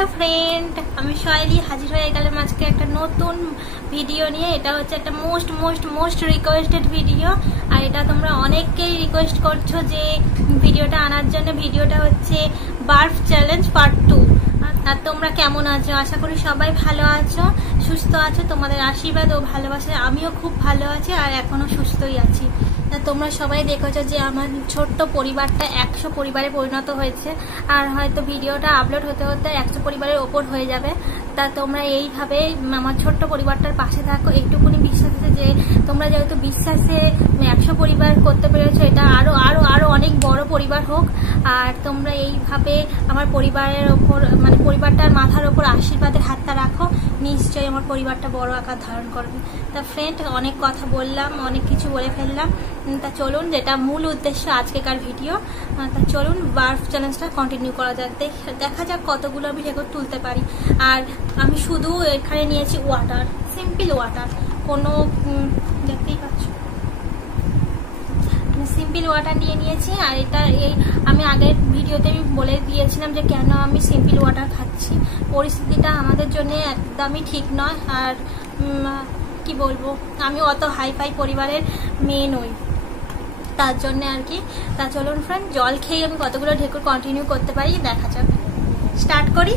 Hello friend আমি শৈলী হাজির হয়ে গেলাম আজকে একটা নতুন ভিডিও নিয়ে। এটা হচ্ছে একটা মোস্ট রিকোয়েস্টেড ভিডিও, আর এটা তোমরা অনেকেই রিকোয়েস্ট করছো যে ভিডিওটা আনার জন্য। ভিডিওটা হচ্ছে বার্ফ চ্যালেঞ্জ পার্ট 2। আর তোমরা কেমন আছো? আশা করি সবাই ভালো আছো, সুস্থ আছো। তোমাদের আশীর্বাদ ও ভালোবাসায় আমিও খুব ভালো আছি আর এখনো সুস্থই আছি। তোমরা সবাই দেখেছো যে আমার ছোট্ট পরিবারটা 100 পরিবারে পরিণত হয়েছে, আর হয়তো ভিডিওটা আপলোড হতে হতে 100 পরিবারের ওপর হয়ে যাবে। তা তোমরা এইভাবে আমার ছোট্ট পরিবারটার পাশে থাকো। এইটুকুনি বিশ্বাস আছে যে তোমরা যেহেতু বিশ্বাসে 100 পরিবার করতে পেরেছো, এটা আরো আরো আরো অনেক বড় পরিবার হোক। আর তোমরা এইভাবে আমার পরিবারের ওপর, মানে পরিবারটার মাথার ওপর আশীর্বাদের হাতটা রাখো, নিশ্চয়ই আমার পরিবারটা বড় আকার ধারণ করবে। তা ফ্রেন্ড, অনেক কথা বললাম, অনেক কিছু বলে ফেললাম। তা চলুন, যেটা মূল উদ্দেশ্য আজকেকার ভিডিও, তা চলুন বার্ফ চ্যালেঞ্জটা কন্টিনিউ করা যাক। দেখা যাক কতগুলো আমি রেকর্ড তুলতে পারি। আর আমি শুধু এখানে নিয়েছি ওয়াটার, সিম্পল ওয়াটার, কোনো দেখতেই পাচ্ছ সিম্পল ওয়াটার নিয়েছি। আর এটা আমি আগের ভিডিওতে আমি বলে দিয়েছিলাম যে কেন আমি সিম্পল ওয়াটার খাচ্ছি। পরিস্থিতিটা আমাদের জন্য একদমই ঠিক নয়। আর কি বলবো, আমি অত হাইফাই পরিবারের মেয়ে নই, তার জন্য আর কি। তা চলুন ফ্রেন্ড, জল খেয়ে আমি কতগুলো ঢেকুর কন্টিনিউ করতে পারি দেখা যাক। স্টার্ট করি।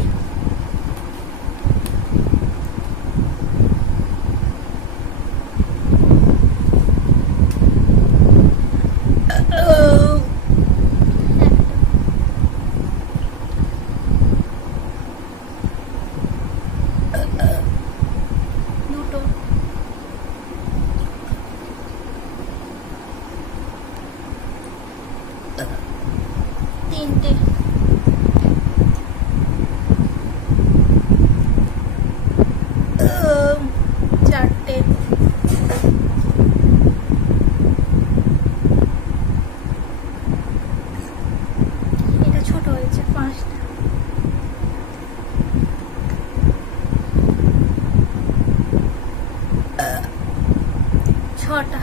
তিনটে, চারটে, এটা ছোট হয়েছে, পাঁচটা, ছটা,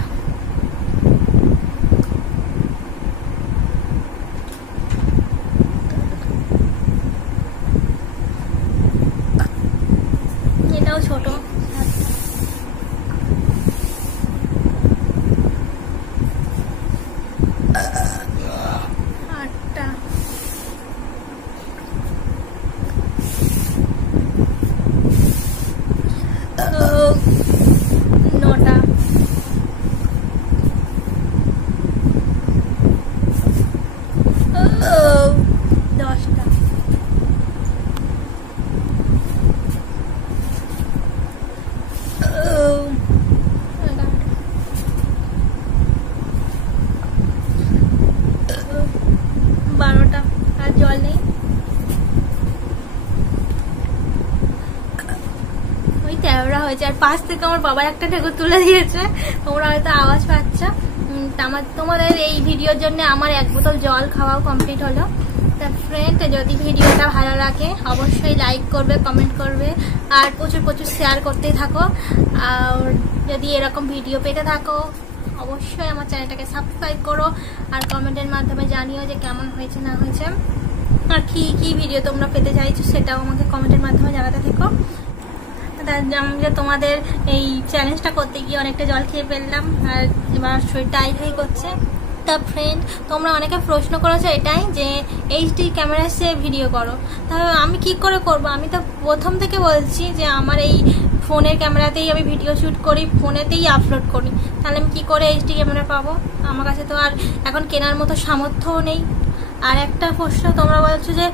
এটাও ছোট, আটটা, নটা, 10টা, 12টা। আর জল নেই, ওই 13টা হয়েছে। আর পাশ থেকে আমার বাবা একটা ঢেকুর তুলে দিয়েছে, তোমরা হয়তো আওয়াজ পাচ্ছ। তোমাদের এই ভিডিওর জন্য আমার 1 বোতল জল খাওয়াও কমপ্লিট হলো। তা ফ্রেন্ড, যদি ভিডিওটা ভালো লাগে অবশ্যই লাইক করবে, কমেন্ট করবে, আর প্রচুর শেয়ার করতেই থাকো। আর যদি এরকম ভিডিও পেতে থাকো অবশ্যই আমার চ্যানেলটাকে সাবস্ক্রাইব করো, আর কমেন্টের মাধ্যমে জানিও যে কেমন হয়েছে না হয়েছে, আর কি ভিডিও তোমরা পেতে চাইছো সেটাও আমাকে কমেন্টের মাধ্যমে জানাতে থেকো। যে তোমাদের এই চ্যালেঞ্জটা করতে গিয়ে অনেকটা জল খেয়ে ফেললাম, আর এবার শরীরটা আইফাই করছে। তা ফ্রেন্ড, তোমরা অনেকে প্রশ্ন করেছো এটাই যে এইচডি ক্যামেরা সে ভিডিও করো, তাহলে আমি কি করে করব? আমি তো প্রথম থেকে বলছি যে আমার এই ফোনের ক্যামেরাতেই আমি ভিডিও শ্যুট করি, ফোনেতেই আপলোড করি। তাহলে আমি কি করে এইচডি ক্যামেরা পাবো? আমার কাছে তো আর এখন কেনার মতো সামর্থ্যও নেই। আর একটা প্রশ্ন তোমরা বলছো যে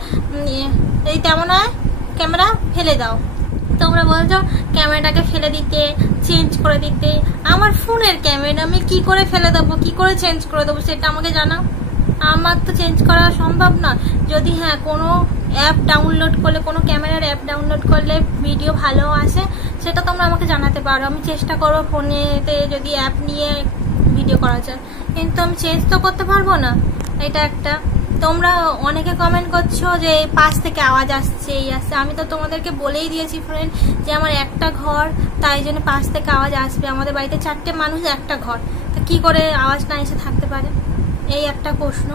এই তেমন হয় ক্যামেরা ফেলে দাও, তোমরা বলছো ক্যামেরাটাকে ফেলে দিতে, চেঞ্জ করে দিতে। আমার ফোনের ক্যামেরা আমি কি করে ফেলে দেবো, কি করে চেঞ্জ করে দেবো সেটা আমাকে জানাও। আমার তো চেঞ্জ করা সম্ভব না। যদি হ্যাঁ কোনো অ্যাপ ডাউনলোড করলে, কোনো ক্যামেরার অ্যাপ ডাউনলোড করলে ভিডিও ভালো আসে, সেটা তোমরা আমাকে জানাতে পারো। আমি চেষ্টা করবো ফোনেতে যদি অ্যাপ নিয়ে ভিডিও করা যায়, কিন্তু আমি চেঞ্জ তো করতে পারবো না। এটা একটা। তোমরা অনেকে কমেন্ট করছো যে পাশ থেকে আওয়াজ আসছে, এই আসছে। আমি তো তোমাদেরকে বলেই দিয়েছি ফ্রেন্ড যে আমার একটা ঘর, তাই জন্য পাশ থেকে আওয়াজ আসবে। আমাদের বাড়িতে 4টে মানুষ, একটা ঘর, তা কি করে আওয়াজ না এসে থাকতে পারে? এই একটা প্রশ্ন।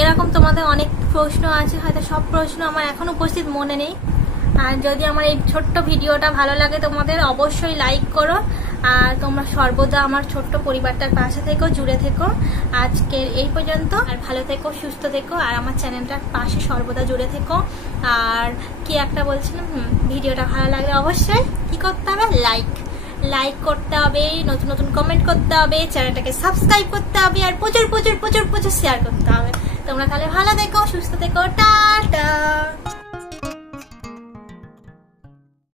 এরকম তোমাদের অনেক প্রশ্ন আছে, হয়তো সব প্রশ্ন আমার এখন উপস্থিত মনে নেই। আর যদি আমার এই ছোট্ট ভিডিওটা ভালো লাগে তোমাদের অবশ্যই লাইক করো, আর তোমরা সর্বদা আমার ছোট্ট পরিবারটার পাশে থেকো, জুড়ে থেকো। আজকের এই পর্যন্ত, আর ভালো থেকো, সুস্থ থেকো, আর আমার চ্যানেলটার পাশে সর্বদা জুড়ে থেকো। আর কি একটা বলছিলাম, ভিডিওটা ভালো লাগলে অবশ্যই কি করতে হবে, লাইক করতে হবে, নতুন নতুন কমেন্ট করতে হবে, চ্যানেলটাকে সাবস্ক্রাইব করতে হবে, আর প্রচুর প্রচুর প্রচুর প্রচুর শেয়ার করতে হবে। তোমরা তাহলে ভালো থেকো, সুস্থ থেকো, টাটা।